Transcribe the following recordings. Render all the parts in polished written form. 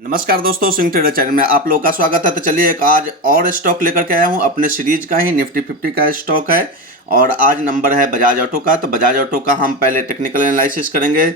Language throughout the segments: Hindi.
नमस्कार दोस्तों, सिंह ट्रेडर चैनल में आप लोगों का स्वागत है। तो चलिए एक आज और स्टॉक लेकर के आया हूँ। अपने सीरीज का ही निफ्टी 50 का स्टॉक है और आज नंबर है बजाज ऑटो का। तो बजाज ऑटो का हम पहले टेक्निकल एनालिसिस करेंगे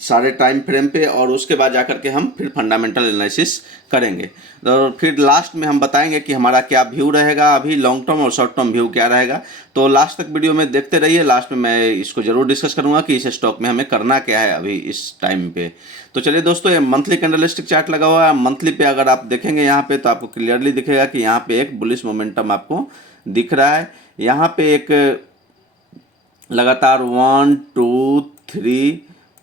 सारे टाइम फ्रेम पे और उसके बाद जाकर के हम फिर फंडामेंटल एनालिसिस करेंगे। तो फिर लास्ट में हम बताएंगे कि हमारा क्या व्यू रहेगा, अभी लॉन्ग टर्म और शॉर्ट टर्म व्यू क्या रहेगा। तो लास्ट तक वीडियो में देखते रहिए। लास्ट में मैं इसको जरूर डिस्कस करूंगा कि इस स्टॉक में हमें करना क्या है अभी इस टाइम पे। तो चलिए दोस्तों, ये मंथली कैंडलस्टिक चार्ट लगा हुआ है। मंथली पे अगर आप देखेंगे यहाँ पे तो आपको क्लियरली दिखेगा कि यहाँ पे एक बुलिश मोमेंटम आपको दिख रहा है। यहाँ पे एक लगातार 1 2 3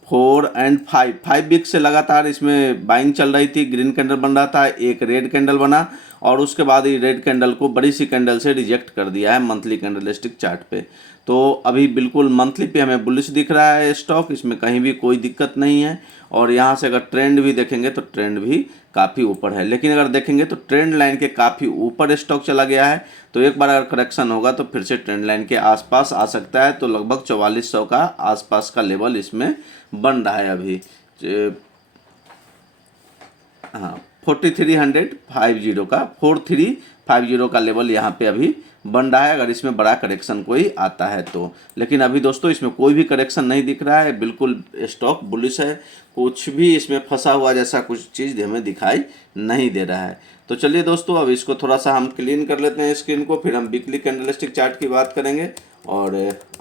4 एंड 5 वीक से लगातार इसमें बाइंग चल रही थी। ग्रीन कैंडल बन रहा था, एक रेड कैंडल बना और उसके बाद ये रेड कैंडल को बड़ी सी कैंडल से रिजेक्ट कर दिया है मंथली कैंडलस्टिक चार्ट पे। तो अभी बिल्कुल मंथली पे हमें बुलिश दिख रहा है स्टॉक, इसमें कहीं भी कोई दिक्कत नहीं है। और यहाँ से अगर ट्रेंड भी देखेंगे तो ट्रेंड भी काफ़ी ऊपर है, लेकिन अगर देखेंगे तो ट्रेंड लाइन के काफ़ी ऊपर स्टॉक चला गया है। तो एक बार अगर करेक्शन होगा तो फिर से ट्रेंड लाइन के आसपास आ सकता है। तो लगभग 4400 का आसपास का लेवल इसमें बन रहा है अभी। हाँ, 4350 का लेवल यहाँ पे अभी बन रहा है अगर इसमें बड़ा करेक्शन कोई आता है तो। लेकिन अभी दोस्तों इसमें कोई भी करेक्शन नहीं दिख रहा है, बिल्कुल स्टॉक बुलिश है। कुछ भी इसमें फंसा हुआ जैसा कुछ चीज़ हमें दिखाई नहीं दे रहा है। तो चलिए दोस्तों, अब इसको थोड़ा सा हम क्लीन कर लेते हैं स्क्रीन को, फिर हम वीकली कैंडलस्टिक चार्ट की बात करेंगे। और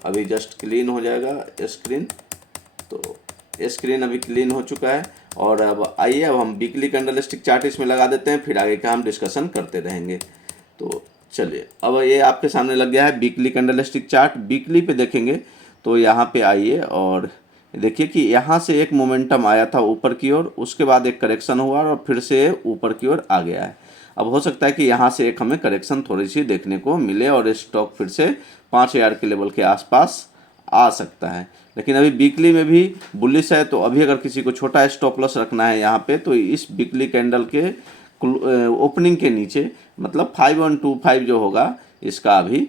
अभी जस्ट क्लीन हो जाएगा स्क्रीन। तो स्क्रीन अभी क्लीन हो चुका है और अब आइए अब हम वीकली कैंडलस्टिक चार्ट इसमें लगा देते हैं, फिर आगे का हम डिस्कशन करते रहेंगे। तो चलिए, अब ये आपके सामने लग गया है वीकली कैंडलस्टिक चार्ट। वीकली पे देखेंगे तो यहाँ पे आइए और देखिए कि यहाँ से एक मोमेंटम आया था ऊपर की ओर, उसके बाद एक करेक्शन हुआ और फिर से ऊपर की ओर आ गया है। अब हो सकता है कि यहाँ से एक हमें करेक्शन थोड़ी सी देखने को मिले और स्टॉक फिर से 5000 के लेवल के आसपास आ सकता है। लेकिन अभी वीकली में भी बुलिश है। तो अभी अगर किसी को छोटा स्टॉप लॉस रखना है यहाँ पे तो इस वीकली कैंडल के ओपनिंग के नीचे मतलब 5125 जो होगा इसका अभी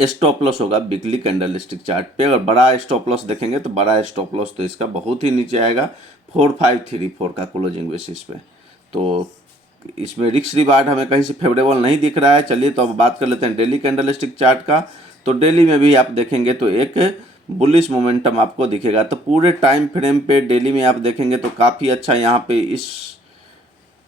स्टॉप लॉस होगा वीकली कैंडलस्टिक चार्ट पे। अगर बड़ा स्टॉप लॉस देखेंगे तो बड़ा स्टॉप लॉस तो इसका बहुत ही नीचे आएगा 4534 का क्लोजिंग बेसिस पे। तो इसमें रिस्क रिवार्ड हमें कहीं से फेवरेबल नहीं दिख रहा है। चलिए तो अब बात कर लेते हैं डेली कैंडलस्टिक चार्ट का। तो डेली में भी आप देखेंगे तो एक बुलिश मोमेंटम आपको दिखेगा। तो पूरे टाइम फ्रेम पे डेली में आप देखेंगे तो काफ़ी अच्छा यहाँ पे इस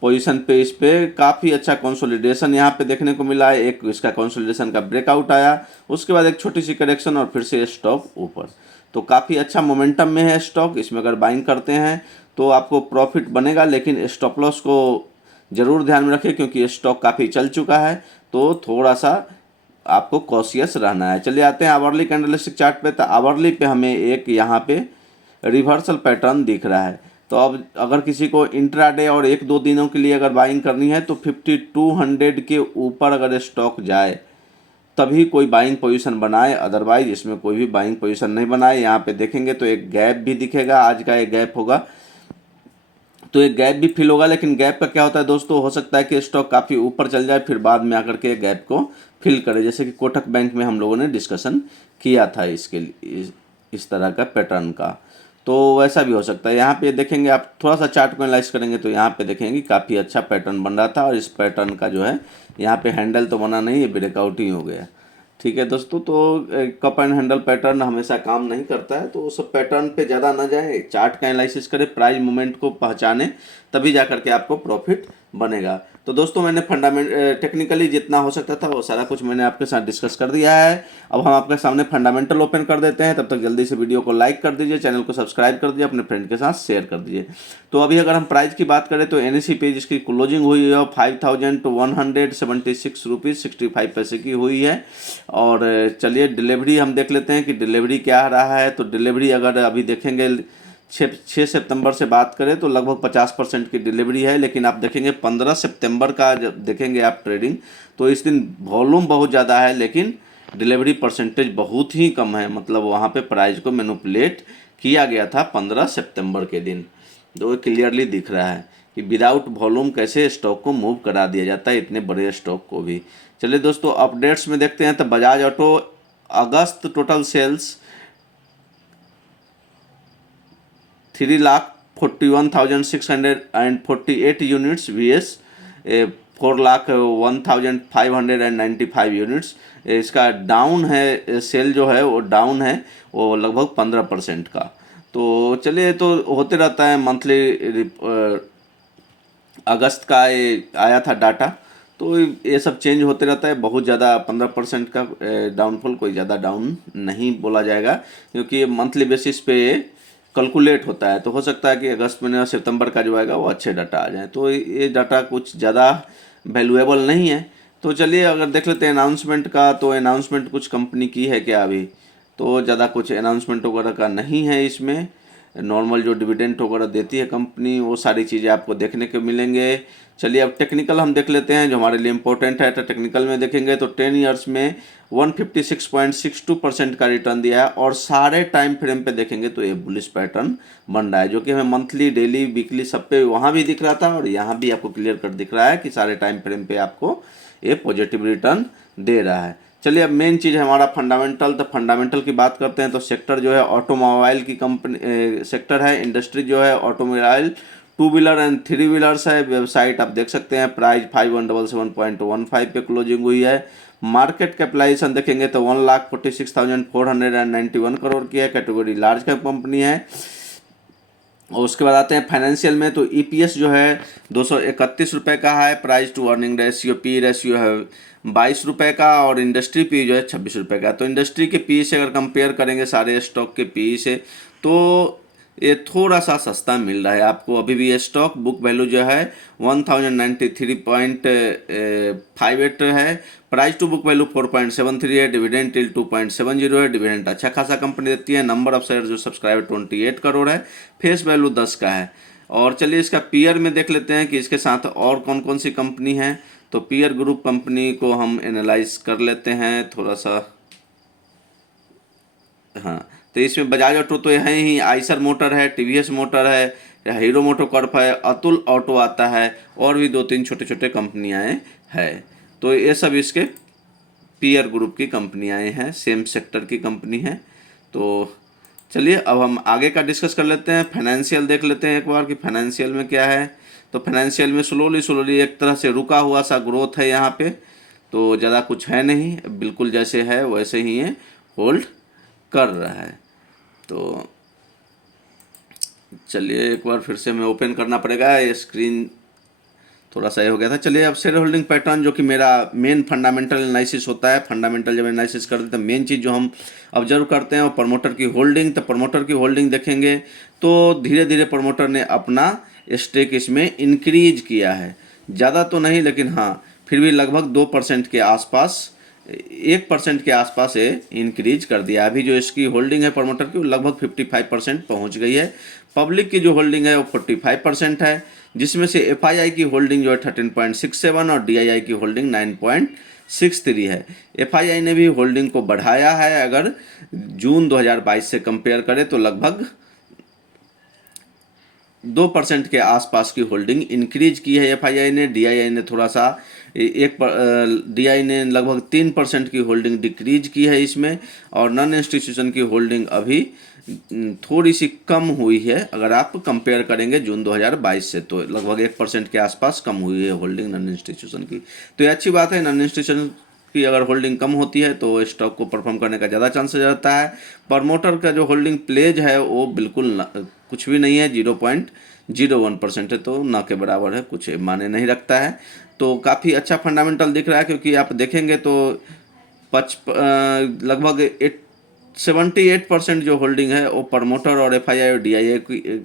पोजीशन पे इस पे काफ़ी अच्छा कंसोलिडेशन यहाँ पे देखने को मिला है। एक इसका कंसोलिडेशन का ब्रेकआउट आया, उसके बाद एक छोटी सी करेक्शन और फिर से स्टॉक ऊपर। तो काफ़ी अच्छा मोमेंटम में है स्टॉक। इसमें अगर बाइंग करते हैं तो आपको प्रॉफिट बनेगा, लेकिन स्टॉप लॉस को ज़रूर ध्यान में रखें क्योंकि स्टॉक काफ़ी चल चुका है। तो थोड़ा सा आपको कॉशियस रहना है। चलिए आते हैं आवरली कैंडलस्टिक चार्ट पे। तो आवरली पे हमें एक यहाँ पे रिवर्सल पैटर्न दिख रहा है। तो अब अगर किसी को इंट्राडे और 1-2 दिनों के लिए अगर बाइंग करनी है तो 5200 के ऊपर अगर स्टॉक जाए तभी कोई बाइंग पोजीशन बनाए, अदरवाइज इसमें कोई भी बाइंग पोजीशन नहीं बनाए। यहाँ पे देखेंगे तो एक गैप भी दिखेगा, आज का एक गैप होगा तो एक गैप भी फिल होगा। लेकिन गैप का क्या होता है दोस्तों, हो सकता है कि स्टॉक काफ़ी ऊपर चल जाए फिर बाद में आकर के गैप को फिल करे, जैसे कि कोटक बैंक में हम लोगों ने डिस्कशन किया था इसके इस तरह का पैटर्न का। तो वैसा भी हो सकता है। यहाँ पे देखेंगे आप थोड़ा सा चार्ट को एनालाइज करेंगे तो यहाँ पे देखेंगे काफ़ी अच्छा पैटर्न बन रहा था और इस पैटर्न का जो है यहाँ पे हैंडल तो बना नहीं, ये ब्रेकआउट ही हो गया। ठीक है दोस्तों, तो कप एंड हैंडल पैटर्न हमेशा काम नहीं करता है, तो उस पैटर्न पे ज़्यादा ना जाए, चार्ट का एनालिसिस करें, प्राइस मूवमेंट को पहचाने, तभी जा करके आपको प्रॉफिट बनेगा। तो दोस्तों मैंने टेक्निकली जितना हो सकता था वो सारा कुछ मैंने आपके साथ डिस्कस कर दिया है। अब हम आपके सामने फंडामेंटल ओपन कर देते हैं। तब तक जल्दी से वीडियो को लाइक कर दीजिए, चैनल को सब्सक्राइब कर दीजिए, अपने फ्रेंड के साथ शेयर कर दीजिए। तो अभी अगर हम प्राइस की बात करें तो एनएसई पे जिसकी क्लोजिंग हुई है 5176 रुपीज़ 65 पैसे की हुई है। और चलिए डिलीवरी हम देख लेते हैं कि डिलीवरी क्या आ रहा है। तो डिलीवरी अगर अभी देखेंगे 6 सितंबर से बात करें तो लगभग 50% की डिलीवरी है। लेकिन आप देखेंगे 15 सितंबर का जब देखेंगे आप ट्रेडिंग तो इस दिन वॉल्यूम बहुत ज़्यादा है लेकिन डिलीवरी परसेंटेज बहुत ही कम है। मतलब वहाँ पे प्राइस को मैनिपुलेट किया गया था 15 सितंबर के दिन। तो क्लियरली दिख रहा है कि विदाउट वॉल्यूम कैसे स्टॉक को मूव करा दिया जाता है, इतने बड़े स्टॉक को भी। चलिए दोस्तों अपडेट्स में देखते हैं। तो बजाज ऑटो अगस्त total sales 3 41,648 units VS 4,01,595 units. इसका डाउन है, सेल जो है वो डाउन है, वो लगभग 15% का। तो चलिए, तो होते रहता है मंथली। अगस्त का ये आया था डाटा, तो ये सब चेंज होते रहता है। बहुत ज़्यादा 15% का डाउनफॉल कोई ज़्यादा डाउन नहीं बोला जाएगा, क्योंकि ये मंथली बेसिस पे कैलकुलेट होता है। तो हो सकता है कि अगस्त महीने और सितंबर का जो आएगा वो अच्छे डाटा आ जाए। तो ये डाटा कुछ ज़्यादा वैल्यूएबल नहीं है। तो चलिए, अगर देख लेते हैं अनाउंसमेंट का, तो अनाउंसमेंट कुछ कंपनी की है क्या अभी? तो ज़्यादा कुछ अनाउंसमेंट वगैरह का नहीं है इसमें। नॉर्मल जो डिविडेंड वगैरह देती है कंपनी, वो सारी चीज़ें आपको देखने को मिलेंगे। चलिए, अब टेक्निकल हम देख लेते हैं जो हमारे लिए इम्पोर्टेंट है। तो टेक्निकल में देखेंगे तो 10 ईयर्स में 156.62% का रिटर्न दिया है, और सारे टाइम फ्रेम पे देखेंगे तो ये बुलिश पैटर्न बन रहा है, जो कि हमें मंथली, डेली, वीकली सब पे वहाँ भी दिख रहा था, और यहाँ भी आपको क्लियर कट दिख रहा है कि सारे टाइम फ्रेम पे आपको ये पॉजिटिव रिटर्न दे रहा है। चलिए, अब मेन चीज़ है हमारा फंडामेंटल। तो फंडामेंटल की बात करते हैं तो सेक्टर जो है ऑटोमोबाइल की कंपनी सेक्टर है। इंडस्ट्री जो है ऑटोमोबाइल, 2 व्हीलर एंड 3 व्हीलर्स है। वेबसाइट आप देख सकते हैं। प्राइस 5177.15 पे क्लोजिंग हुई है। मार्केट कैपिटलाइजेशन देखेंगे तो 1,46,491 करोड़ की है। कैटेगरी लार्ज कैप कंपनी है। और उसके बाद आते हैं फाइनेंशियल में, तो EPS जो है 231 रुपये का है। Price to earning ratio, P ratio है 22 रुपये का, और इंडस्ट्री पी जो है 26 रुपये का। तो इंडस्ट्री के पी से अगर कंपेयर करेंगे सारे स्टॉक के पी से, तो ये थोड़ा सा सस्ता मिल रहा है आपको अभी भी। ये स्टॉक बुक वैल्यू जो है 1093.58 है। प्राइस टू बुक वैल्यू 4.73 है। डिविडेंड टिल 2.70 है। डिविडेंड अच्छा खासा कंपनी देती है। नंबर ऑफ शेयर जो सब्सक्राइबर 28 करोड़ है। फेस वैल्यू 10 का है। और चलिए, इसका पीयर में देख लेते हैं कि इसके साथ और कौन कौन सी कंपनी है। तो पीयर ग्रुप कंपनी को हम एनालाइज कर लेते हैं थोड़ा सा। हाँ, तो इसमें बजाज ऑटो तो है ही, आइसर मोटर है, TVS मोटर है, हीरो मोटोकॉर्प है, अतुल ऑटो आता है, और भी 2-3 छोटे छोटे कंपनियाँ हैं। तो ये सब इसके पीयर ग्रुप की कंपनियाँ हैं, सेम सेक्टर की कंपनी है। तो चलिए, अब हम आगे का डिस्कस कर लेते हैं। फाइनेंशियल देख लेते हैं एक बार कि फाइनेंशियल में क्या है। तो फाइनेंशियल में स्लोली एक तरह से रुका हुआ सा ग्रोथ है यहाँ पे। तो ज़्यादा कुछ है नहीं, बिल्कुल जैसे है वैसे ही है, होल्ड कर रहा है। तो चलिए, एक बार फिर से हमें ओपन करना पड़ेगा, ये स्क्रीन थोड़ा सा ये हो गया था। चलिए, अब शेयर होल्डिंग पैटर्न, जो कि मेरा मेन फंडामेंटल एनालिसिस होता है। फंडामेंटल जब एनालिसिस करते हैं तो मेन चीज़ जो हम ऑब्जर्व करते हैं वो प्रमोटर की होल्डिंग। तो प्रमोटर की होल्डिंग देखेंगे तो धीरे धीरे प्रमोटर ने अपना स्टेक इसमें इंक्रीज किया है। ज़्यादा तो नहीं, लेकिन हाँ, फिर भी लगभग 2% के आसपास, 1% के आसपास ये इंक्रीज कर दिया। अभी जो इसकी होल्डिंग है प्रमोटर की, वो लगभग 55% पहुंच गई है। पब्लिक की जो होल्डिंग है वो 45% है, जिसमें से FII की होल्डिंग जो है 13.67 और DII की होल्डिंग 9.63 है। FII ने भी होल्डिंग को बढ़ाया है। अगर जून 2022 से कंपेयर करें तो लगभग 2% के आसपास की होल्डिंग इंक्रीज की है FII ने। DII ने थोड़ा सा DII ने लगभग 3% की होल्डिंग डिक्रीज की है इसमें। और नॉन इंस्टीट्यूशन की होल्डिंग अभी थोड़ी सी कम हुई है। अगर आप कंपेयर करेंगे जून 2022 से, तो लगभग 1% के आसपास कम हुई है होल्डिंग नॉन इंस्टीट्यूशन की। तो ये अच्छी बात है। नॉन इंस्टीट्यूशन की अगर होल्डिंग कम होती है तो स्टॉक को परफॉर्म करने का ज़्यादा चांसेस रहता है। प्रमोटर का जो होल्डिंग प्लेज है वो बिल्कुल कुछ भी नहीं है, 0.01% है, तो ना के बराबर है, कुछ माने नहीं रखता है। तो काफ़ी अच्छा फंडामेंटल दिख रहा है, क्योंकि आप देखेंगे तो लगभग 78% जो होल्डिंग है वो प्रमोटर और FII और DII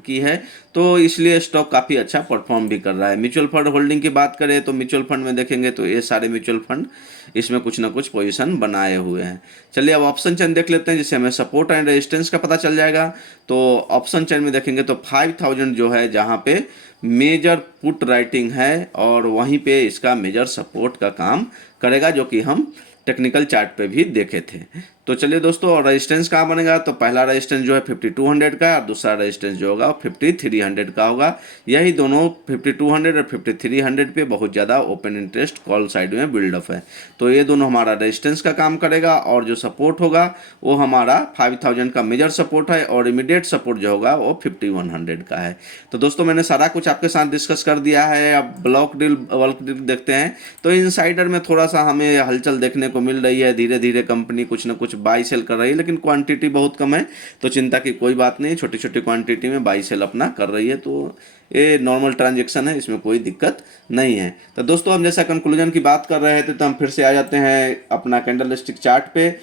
की है। तो इसलिए स्टॉक काफ़ी अच्छा परफॉर्म भी कर रहा है। म्यूचुअल फंड होल्डिंग की बात करें तो म्यूचुअल फंड में देखेंगे तो ये सारे म्यूचुअल फंड इसमें कुछ ना कुछ पोजीशन बनाए हुए हैं। चलिए, अब ऑप्शन चेन देख लेते हैं, जिससे हमें सपोर्ट एंड रेजिस्टेंस का पता चल जाएगा। तो ऑप्शन चेन में देखेंगे तो 5000 जो है, जहाँ पे मेजर पुट राइटिंग है, और वहीं पे इसका मेजर सपोर्ट का काम करेगा, जो कि हम टेक्निकल चार्ट पे भी देखे थे। तो चलिए दोस्तों, और रेजिस्टेंस कहाँ बनेगा, तो पहला रेजिस्टेंस जो है 5200 का है और दूसरा रेजिस्टेंस जो होगा वो 5300 का होगा। यही दोनों 5200 और 5300 पे बहुत ज़्यादा ओपन इंटरेस्ट कॉल साइड में बिल्डअप है। तो ये दोनों हमारा रेजिस्टेंस का काम करेगा, और जो सपोर्ट होगा वो हमारा 5000 का मेजर सपोर्ट है, और इमीडिएट सपोर्ट जो होगा वो 5100 का है। तो दोस्तों मैंने सारा कुछ आपके साथ डिस्कस कर दिया है। अब ब्लॉक डील बल्क डील देखते हैं। तो इनसाइडर में थोड़ा सा हमें हलचल देखने को मिल रही है, धीरे धीरे कंपनी कुछ ना कुछ बाई सेल कर रही है, लेकिन क्वांटिटी बहुत कम है, तो चिंता की कोई बात नहीं, छोटी छोटी क्वांटिटी में बाई सेल अपना कर रही है। तो ये नॉर्मल ट्रांजेक्शन है, इसमें कोई दिक्कत नहीं है। तो दोस्तों हम जैसा कंक्लूजन की बात कर रहे थे, तो हम फिर से आ जाते हैं अपना कैंडल स्टिक चार्ट पे।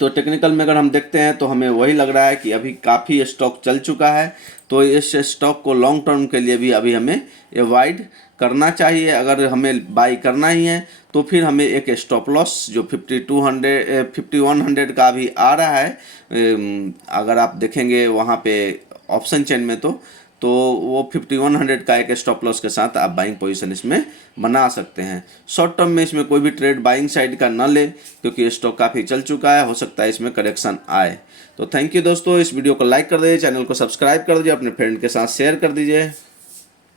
तो टेक्निकल में अगर हम देखते हैं तो हमें वही लग रहा है कि अभी काफ़ी स्टॉक चल चुका है, तो इस स्टॉक को लॉन्ग टर्म के लिए भी अभी हमें एवॉइड करना चाहिए। अगर हमें बाई करना ही है तो फिर हमें एक स्टॉप लॉस जो 5100 का भी आ रहा है, अगर आप देखेंगे वहाँ पे ऑप्शन चेन में, तो वो 5100 का एक स्टॉप लॉस के साथ आप बाइंग पोजीशन इसमें बना सकते हैं। शॉर्ट टर्म में इसमें कोई भी ट्रेड बाइंग साइड का न ले, क्योंकि स्टॉक काफ़ी चल चुका है, हो सकता है इसमें करेक्शन आए। तो थैंक यू दोस्तों, इस वीडियो को लाइक कर दीजिए, चैनल को सब्सक्राइब कर दीजिए, अपने फ्रेंड के साथ शेयर कर दीजिए।